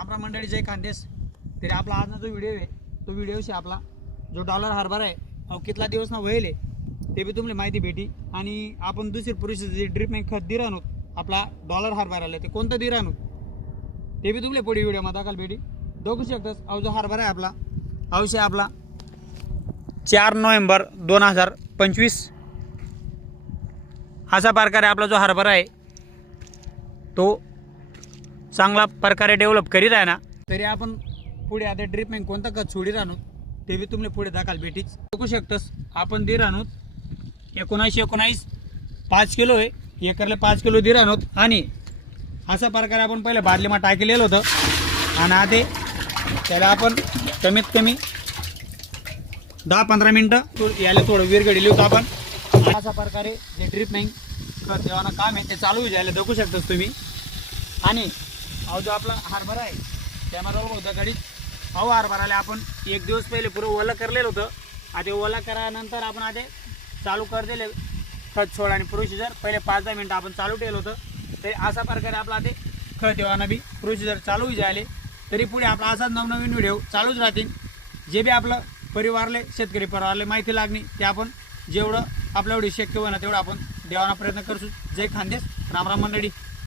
रामराम मंडळी, जय खानदेश. तरी आपला आजचा जो व्हिडिओ आहे तो व्हिडिओशी आपला जो डॉलर हरभरा आहे अहो कितला दिवस ना व्हायले ते बी तुम्हाला माहिती भेटी. आणि आपण दुसरी पुरुष जे ड्रिप में खत दिरानो आपला डॉलर हरभराला ते कोणतं दिरानो ते बी तुम्हाला पुढे व्हिडिओ मध्ये दाखल भेटी बघू शकतात. अहो जो हरभरा आहे आपला अवश्य आपला 4 नोव्हेंबर 2025 अशा प्रकारे आपला जो हरभरा आहे तो चांगला प्रकारे डेव्हलप करीत आहे ना. तरी आपण पुढे आता ड्रिप में कोणता खत सोडी राहतो ते बी तुम्हाला पुढे दाखल भेटीच बघू शकतस. आपण दे राहतो 19 5 किलो आहे एकरला 5 किलो दे राहतो. आणि अशा प्रकारे आपण पहिले बादलीमा टाकलेलं होतं आणि आता त्याला आपण कमीत कमी 10-15 मिनटं याला थोडं विरघडी लिहतो आपण. अशा प्रकारे जे ड्रिप में खत देवाना काम आहे ते चालू जायला बघू शकतस तुम्ही. आणि अहो जो आपला हरभरा आहे कॅमेरा होता गाडी अहो हरभराला आपण एक दिवस पहिले पुरं ओला करलेलं होतं. आता ओला करानंतर आपण आता चालू कर दिले खत सोड आणि प्रोसिजर पहिले 5-10 मिनटं आपण चालू ठेवलं होतं. तरी अशा प्रकारे आपला ते खत देवाना बी प्रोसिजर चालू जायले. तरी पुढे आपला असाच नवनवीन व्हिडिओ चालूच राहतील. जे बी आपलं परिवारले शेतकरी परिवारले माहिती लागणी ते आपण जेवढं आपल्या एवढी शक्य होईना तेवढं आपण देवाना प्रयत्न करतो. जय खानदेश, रामराम मंडळी.